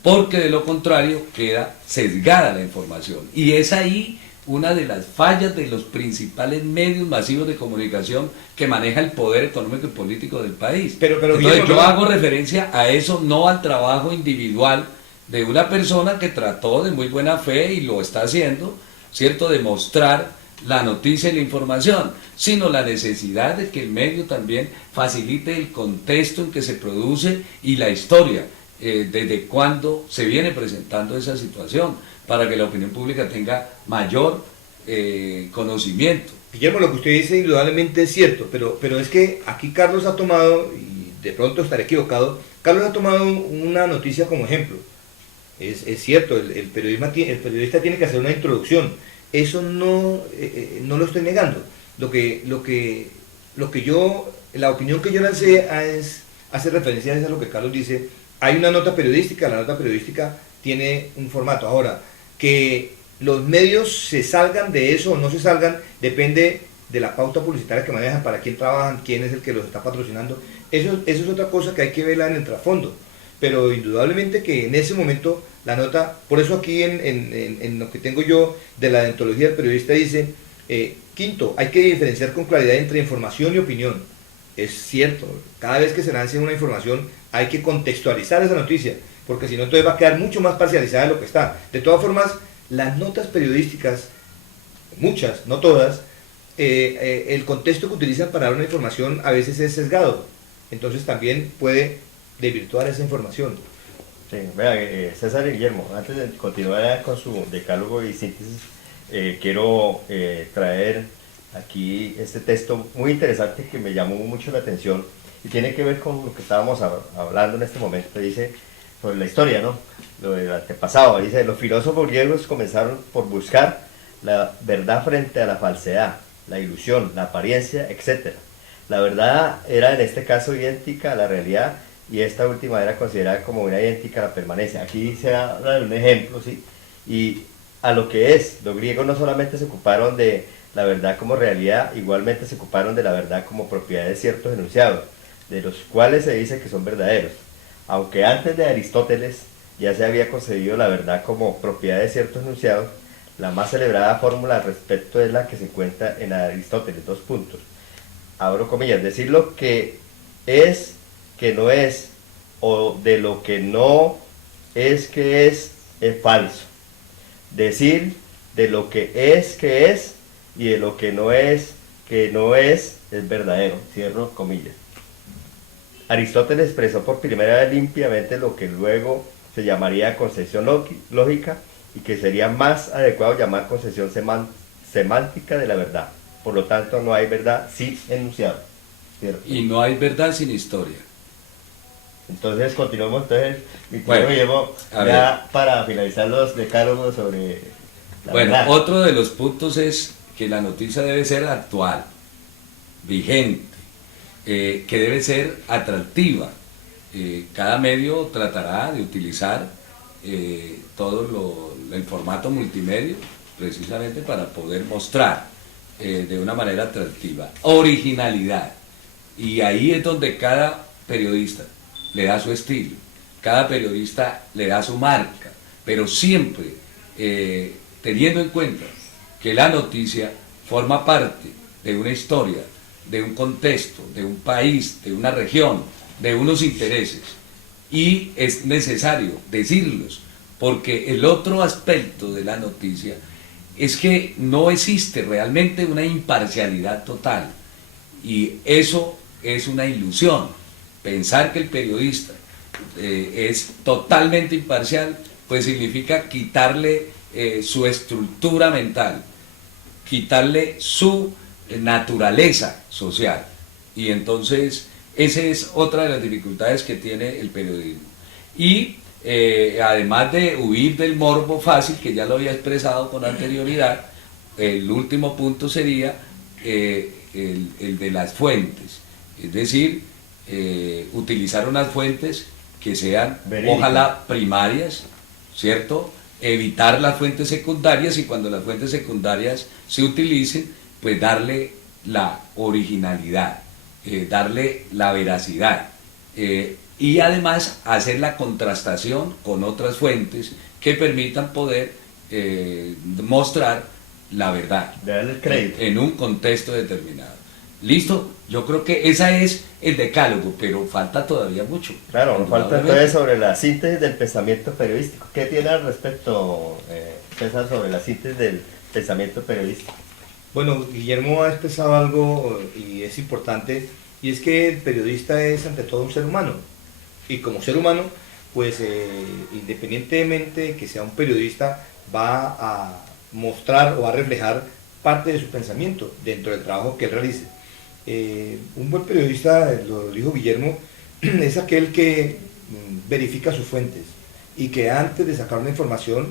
porque de lo contrario queda sesgada la información. Y es ahí una de las fallas de los principales medios masivos de comunicación que maneja el poder económico y político del país. Entonces Guillermo, yo hago referencia a eso, no al trabajo individual de una persona que trató de muy buena fe y lo está haciendo, ¿cierto?, de mostrar la noticia y la información, sino la necesidad de que el medio también facilite el contexto en que se produce y la historia, desde cuándo se viene presentando esa situación, para que la opinión pública tenga mayor conocimiento. Guillermo, lo que usted dice indudablemente es cierto, pero es que aquí Carlos ha tomado, y de pronto estaré equivocado, Carlos ha tomado una noticia como ejemplo. Es cierto, el periodista tiene que hacer una introducción, eso no lo estoy negando. La opinión que yo lancé hace referencia a lo que Carlos dice. Hay una nota periodística, la nota periodística tiene un formato. Ahora, que los medios se salgan de eso o no se salgan, depende de la pauta publicitaria que manejan, para quién trabajan, quién es el que los está patrocinando. Eso es otra cosa que hay que verla en el trasfondo. Pero indudablemente que en ese momento la nota, por eso aquí en lo que tengo yo de la deontología del periodista dice, quinto, hay que diferenciar con claridad entre información y opinión. Es cierto, cada vez que se lance una información hay que contextualizar esa noticia, porque si no entonces va a quedar mucho más parcializada de lo que está. De todas formas, las notas periodísticas, muchas, no todas, el contexto que utilizan para dar una información a veces es sesgado, entonces también puede desvirtuar esa información. Sí, vea, César y Guillermo, antes de continuar con su decálogo y síntesis, quiero traer aquí este texto muy interesante que me llamó mucho la atención y tiene que ver con lo que estábamos hablando en este momento. Dice sobre la historia, ¿no?, lo del antepasado. Dice: los filósofos griegos comenzaron por buscar la verdad frente a la falsedad, la ilusión, la apariencia, etc. La verdad era en este caso idéntica a la realidad, y esta última era considerada como una idéntica a la permanencia. Aquí se habla de un ejemplo, ¿sí? Y a lo que es, los griegos no solamente se ocuparon de la verdad como realidad, igualmente se ocuparon de la verdad como propiedad de ciertos enunciados, de los cuales se dice que son verdaderos. Aunque antes de Aristóteles ya se había concebido la verdad como propiedad de ciertos enunciados, la más celebrada fórmula al respecto es la que se encuentra en Aristóteles, 2 puntos. Abro comillas: decir lo que es que no es, o de lo que no es que es falso. Decir de lo que es, y de lo que no es verdadero. Cierro comillas. Aristóteles expresó por primera vez limpiamente lo que luego se llamaría concepción lógica, y que sería más adecuado llamar concepción semántica de la verdad. por lo tanto no hay verdad sin enunciado, ¿cierto? Y no hay verdad sin historia. Entonces continuamos, entonces, mi Bueno, Guillermo, a ya para finalizar los decálogos sobre la Bueno, verdad. otro de los puntos es que la noticia debe ser actual, vigente, que debe ser atractiva. Cada medio tratará de utilizar el formato multimedia precisamente para poder mostrar de una manera atractiva. Originalidad. Y ahí es donde cada periodista le da su estilo, cada periodista le da su marca, pero siempre teniendo en cuenta que la noticia forma parte de una historia, de un contexto, de un país, de una región, de unos intereses. Y es necesario decirlos, porque el otro aspecto de la noticia es que no existe realmente una imparcialidad total. Y eso es una ilusión. Pensar que el periodista es totalmente imparcial, pues significa quitarle su estructura mental, quitarle su naturaleza social. Y entonces esa es otra de las dificultades que tiene el periodismo. Y además de huir del morbo fácil, que ya lo había expresado con anterioridad, el último punto sería el de las fuentes. Es decir, utilizar unas fuentes que sean, ojalá, primarias, ¿cierto? Evitar las fuentes secundarias, y cuando las fuentes secundarias se utilicen, pues darle la originalidad, darle la veracidad, y además hacer la contrastación con otras fuentes que permitan poder mostrar la verdad darle el crédito en un contexto determinado. ¿Listo? Yo creo que ese es el decálogo, pero falta todavía mucho. Claro, nos falta entonces sobre la síntesis del pensamiento periodístico. ¿Qué tiene al respecto, César, sobre la síntesis del pensamiento periodístico? Bueno, Guillermo ha expresado algo y es importante, y es que el periodista es ante todo un ser humano, y como ser humano, pues independientemente de que sea un periodista, va a mostrar o a reflejar parte de su pensamiento dentro del trabajo que él realice. Un buen periodista, lo dijo Guillermo, es aquel que verifica sus fuentes y que antes de sacar una información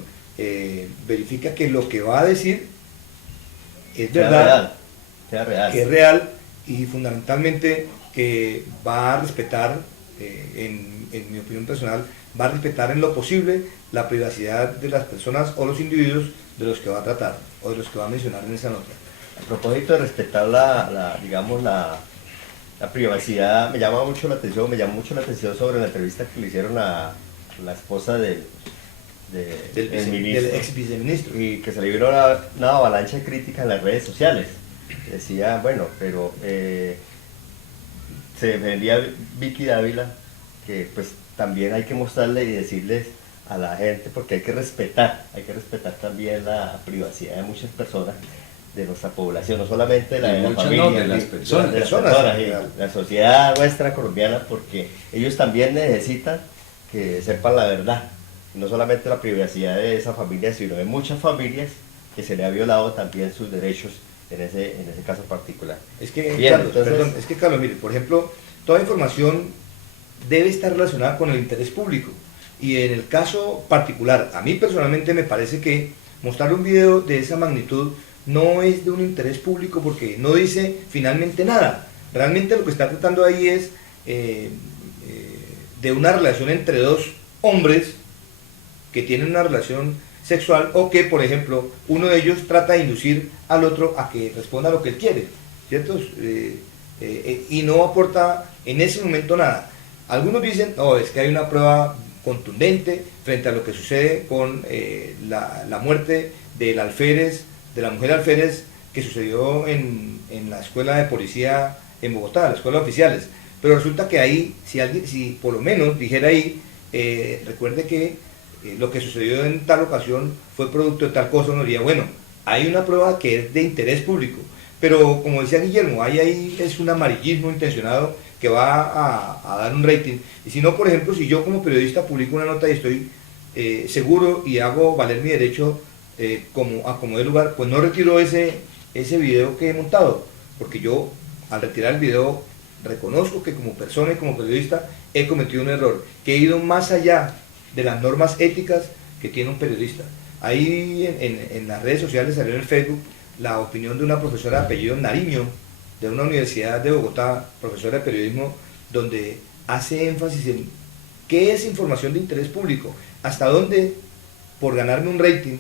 verifica que lo que va a decir es verdad, que es real, y fundamentalmente que va a respetar, en mi opinión personal, va a respetar en lo posible la privacidad de las personas o los individuos de los que va a tratar o de los que va a mencionar en esa nota. A propósito de respetar digamos, la privacidad, me llamó mucho la atención sobre la entrevista que le hicieron a la esposa del ex viceministro, y que se le vino una avalancha de críticas en las redes sociales. Decía, bueno, pero se defendía Vicky Dávila, que pues también hay que mostrarle y decirles a la gente, porque hay que respetar también la privacidad de muchas personas de nuestra población, no solamente la de la familia, no, de las personas, la sociedad nuestra colombiana, porque ellos también necesitan que sepan la verdad, no solamente la privacidad de esa familia, sino de muchas familias que se le ha violado también sus derechos en ese caso particular. Es que, bien, Carlos, entonces, perdón, es que Carlos, mire, por ejemplo, toda información debe estar relacionada con el interés público, y en el caso particular, a mí personalmente me parece que mostrar un video de esa magnitud no es de un interés público, porque no dice finalmente nada. Realmente lo que está tratando ahí es de una relación entre dos hombres que tienen una relación sexual, o que, por ejemplo, uno de ellos trata de inducir al otro a que responda a lo que él quiere, ¿cierto? Y no aporta en ese momento nada. Algunos dicen, no, es que hay una prueba contundente frente a lo que sucede con la muerte del alférez, de la mujer alférez, que sucedió en la escuela de policía en Bogotá, la escuela de oficiales. Pero resulta que ahí, si por lo menos dijera ahí, recuerde que lo que sucedió en tal ocasión fue producto de tal cosa, uno diría, bueno, hay una prueba que es de interés público. Pero como decía Guillermo, ahí es un amarillismo intencionado que va a dar un rating. Y si no, por ejemplo, si yo como periodista publico una nota y estoy seguro y hago valer mi derecho como de lugar, pues no retiro ese ese video que he montado, porque yo al retirar el video reconozco que como persona y como periodista he cometido un error, que he ido más allá de las normas éticas que tiene un periodista. Ahí en las redes sociales salió en el Facebook la opinión de una profesora de apellido Nariño, de una universidad de Bogotá, profesora de periodismo, donde hace énfasis en qué es información de interés público, hasta dónde por ganarme un rating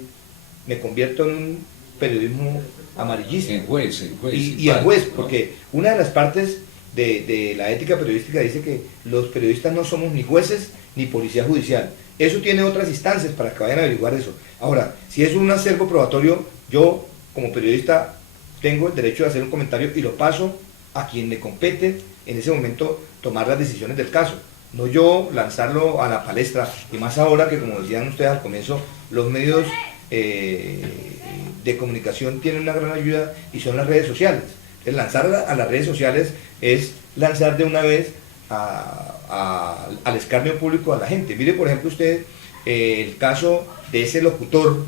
me convierto en un periodismo amarillista. En juez. Y en juez, porque una de las partes de la ética periodística dice que los periodistas no somos ni jueces ni policía judicial. Eso tiene otras instancias para que vayan a averiguar eso. Ahora, si es un acervo probatorio, yo como periodista tengo el derecho de hacer un comentario y lo paso a quien le compete en ese momento tomar las decisiones del caso. No yo lanzarlo a la palestra, y más ahora que, como decían ustedes al comienzo, los medios de comunicación tienen una gran ayuda y son las redes sociales. El lanzar a las redes sociales es lanzar de una vez al escarnio público a la gente. Mire, por ejemplo, usted el caso de ese locutor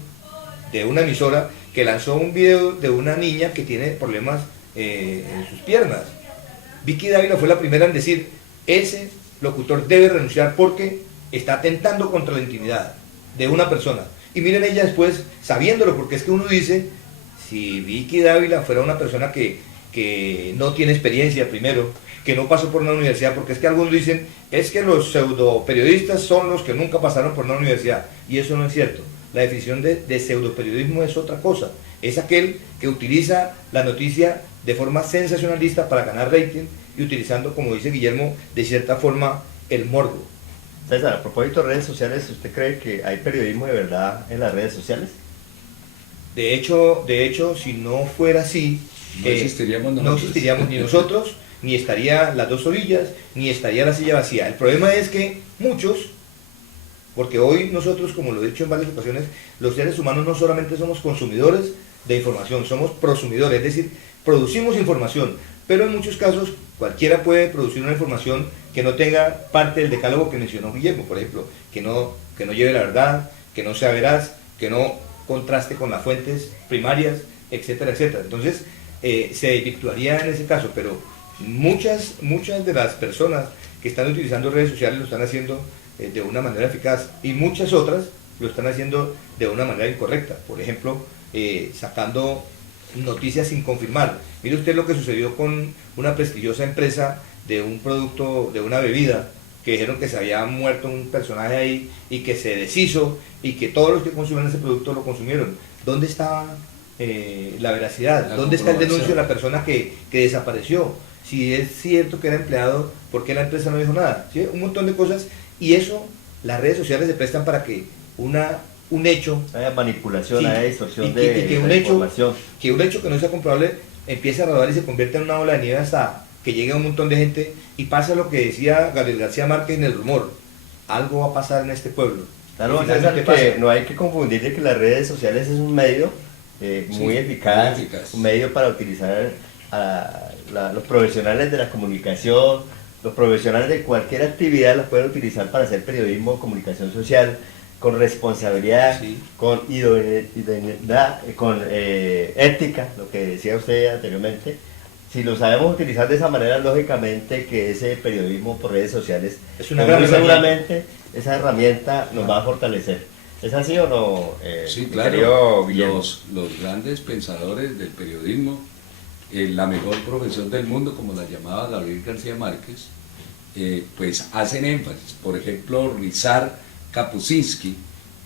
de una emisora que lanzó un video de una niña que tiene problemas en sus piernas. Vicky Dávila fue la primera en decir, ese locutor debe renunciar porque está atentando contra la intimidad de una persona. Y miren ella después, sabiéndolo, porque es que uno dice, si Vicky Dávila fuera una persona que no tiene experiencia primero, que no pasó por una universidad, porque es que algunos dicen, es que los pseudo periodistas son los que nunca pasaron por una universidad, y eso no es cierto. La definición de pseudo periodismo es otra cosa, es aquel que utiliza la noticia de forma sensacionalista para ganar rating y utilizando, como dice Guillermo, de cierta forma el morbo. César, a propósito de redes sociales, ¿usted cree que hay periodismo de verdad en las redes sociales? De hecho, si no fuera así, no existiríamos nosotros. No existiríamos ni nosotros, ni estaría las dos orillas, ni estaría la silla vacía. El problema es que muchos, porque hoy nosotros, como lo he dicho en varias ocasiones, los seres humanos no solamente somos consumidores de información, somos prosumidores, es decir, producimos información, pero en muchos casos cualquiera puede producir una información que no tenga parte del decálogo que mencionó Guillermo, por ejemplo, que no lleve la verdad, que no sea veraz, que no contraste con las fuentes primarias, etcétera, etcétera. Entonces, se desvirtuaría en ese caso, pero muchas de las personas que están utilizando redes sociales lo están haciendo de una manera eficaz y muchas otras lo están haciendo de una manera incorrecta. Por ejemplo, sacando noticias sin confirmar. Mire usted lo que sucedió con una prestigiosa empresa de un producto, de una bebida, que dijeron que se había muerto un personaje ahí y que se deshizo y que todos los que consumen ese producto lo consumieron. ¿Dónde está la veracidad? ¿Dónde está el denuncio de la persona que desapareció? Si es cierto que era empleado, ¿por qué la empresa no dijo nada? ¿Sí? Un montón de cosas, y eso las redes sociales se prestan para que un hecho, haya manipulación, sí, haya distorsión que un información. Que un hecho que no sea comprobable empiece a rodar y se convierte en una ola de nieve hasta que llegue a un montón de gente, y pasa lo que decía Gabriel García Márquez en El Rumor: algo va a pasar en este pueblo. Claro, César, que no hay que confundir de que las redes sociales es un medio muy eficaz, un medio para utilizar a los profesionales de la comunicación, los profesionales de cualquier actividad los pueden utilizar para hacer periodismo, comunicación social, con responsabilidad, sí, con idoneidad, con ética, lo que decía usted anteriormente. Si lo sabemos utilizar de esa manera, lógicamente que ese periodismo por redes sociales, es una gran seguramente esa herramienta nos va a fortalecer. ¿Es así o no? Sí, claro. Los grandes pensadores del periodismo, la mejor profesión del mundo, como la llamaba Gabriel García Márquez, pues hacen énfasis. Por ejemplo, Ryszard Kapuscinski,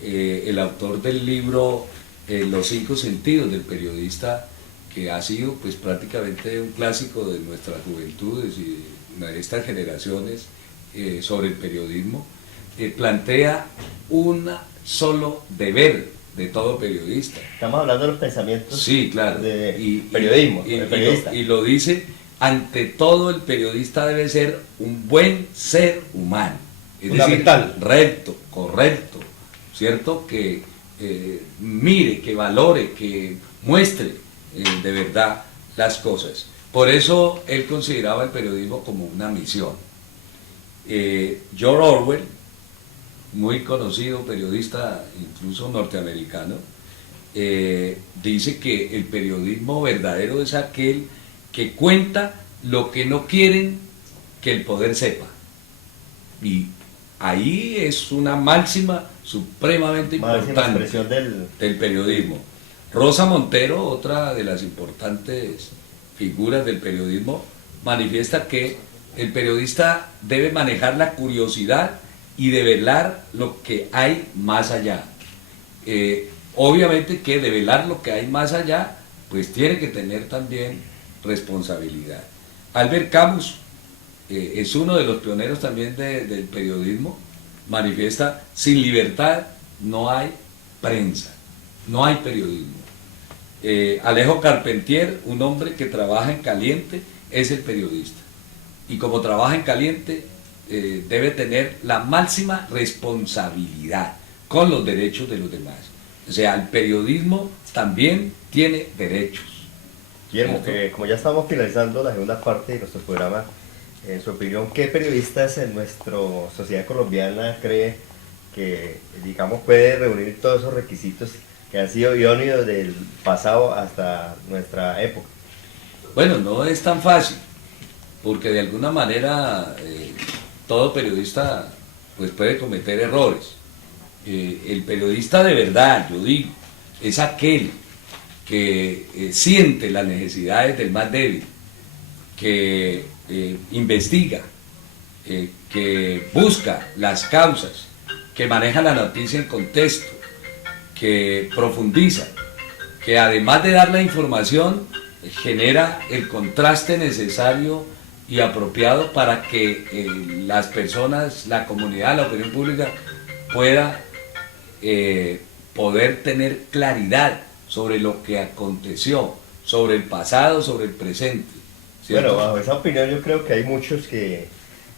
el autor del libro Los 5 sentidos del periodista, que ha sido pues prácticamente un clásico de nuestras juventudes y de estas generaciones sobre el periodismo, plantea un solo deber de todo periodista. Estamos hablando de los pensamientos, sí, claro, de periodismo, y lo dice: ante todo el periodista debe ser un buen ser humano, es decir, recto, correcto, ¿cierto? Que mire, que valore, que muestre de verdad las cosas. Por eso él consideraba el periodismo como una misión. George Orwell, muy conocido periodista, incluso norteamericano, dice que el periodismo verdadero es aquel que cuenta lo que no quieren que el poder sepa. Y ahí es una máxima supremamente importante del periodismo. Rosa Montero, otra de las importantes figuras del periodismo, manifiesta que el periodista debe manejar la curiosidad y develar lo que hay más allá. Obviamente que develar lo que hay más allá, pues tiene que tener también responsabilidad. Albert Camus es uno de los pioneros también del periodismo, manifiesta: sin libertad no hay prensa, no hay periodismo. Alejo Carpentier, un hombre que trabaja en caliente, es el periodista. Y como trabaja en caliente, debe tener la máxima responsabilidad con los derechos de los demás. O sea, el periodismo también tiene derechos. Guillermo, como ya estamos finalizando la segunda parte de nuestro programa, en su opinión, ¿qué periodistas en nuestra sociedad colombiana cree que, digamos, puede reunir todos esos requisitos que han sido idóneos del pasado hasta nuestra época? Bueno, no es tan fácil, porque de alguna manera todo periodista pues puede cometer errores. El periodista de verdad, yo digo, es aquel que siente las necesidades del más débil, que investiga, que busca las causas, que maneja la noticia en contexto, que profundiza, que además de dar la información, genera el contraste necesario y apropiado para que las personas, la comunidad, la opinión pública pueda poder tener claridad sobre lo que aconteció, sobre el pasado, sobre el presente, ¿cierto? Bueno, bajo esa opinión yo creo que hay muchos que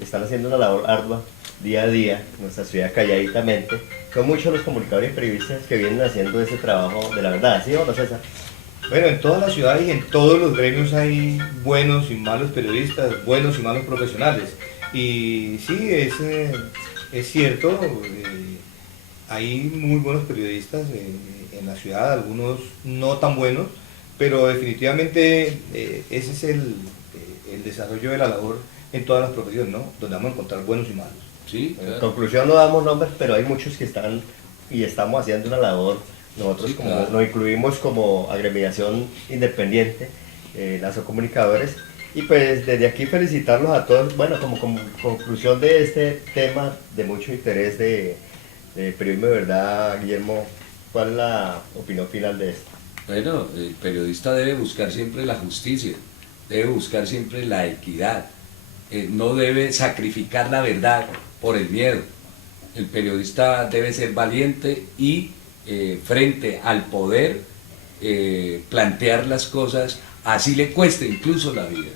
están haciendo una labor ardua día a día en nuestra ciudad calladitamente. Son muchos los comunicadores y periodistas que vienen haciendo ese trabajo de la verdad, ¿sí o no, César? Bueno, en toda la ciudad y en todos los gremios hay buenos y malos periodistas, buenos y malos profesionales. Y sí, es cierto, hay muy buenos periodistas en la ciudad, algunos no tan buenos, pero definitivamente ese es el desarrollo de la labor en todas las profesiones, ¿no? Donde vamos a encontrar buenos y malos. Sí, En conclusión, no damos nombres, pero hay muchos que están y estamos haciendo una labor. Nosotros, sí, como claro, nos incluimos como agremiación independiente, Lazo Comunicadores, y pues desde aquí felicitarlos a todos. Bueno, como conclusión de este tema de mucho interés de periodismo de verdad, Guillermo, ¿cuál es la opinión final de esto? Bueno, el periodista debe buscar siempre la justicia, debe buscar siempre la equidad, no debe sacrificar la verdad por el miedo. El periodista debe ser valiente y frente al poder plantear las cosas, así le cueste incluso la vida.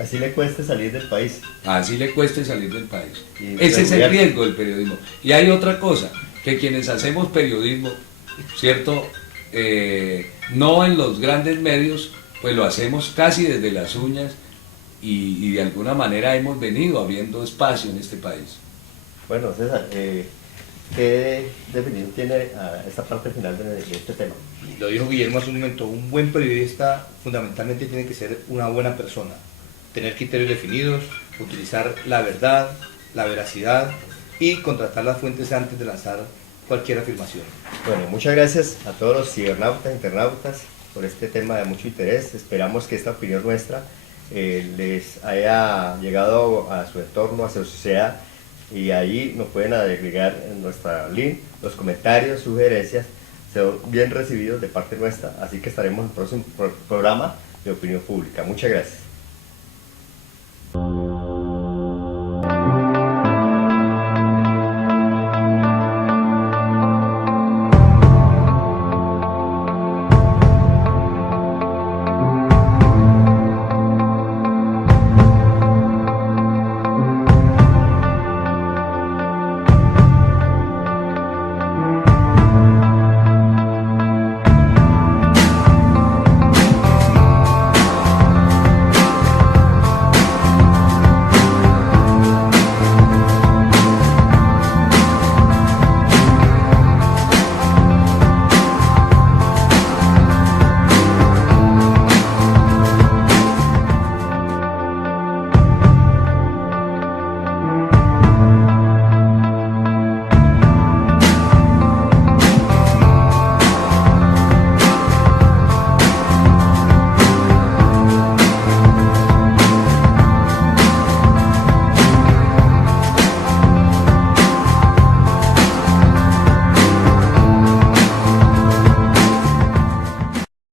Así le cueste salir del país. Así le cueste salir del país. Y Ese es el regular. riesgo del periodismo. Y hay otra cosa, que quienes hacemos periodismo, ¿cierto? No en los grandes medios, pues lo hacemos casi desde las uñas y de alguna manera hemos venido abriendo espacio en este país. Bueno, César, ¿qué definición tiene esta parte final de este tema? Lo dijo Guillermo hace un momento, un buen periodista fundamentalmente tiene que ser una buena persona, tener criterios definidos, utilizar la verdad, la veracidad y contrastar las fuentes antes de lanzar cualquier afirmación. Bueno, muchas gracias a todos los cibernautas, internautas, por este tema de mucho interés. Esperamos que esta opinión nuestra les haya llegado a su entorno, a su sociedad, y ahí nos pueden agregar en nuestra link los comentarios, sugerencias, son bien recibidos de parte nuestra, así que estaremos en el próximo programa de Opinión Pública. Muchas gracias.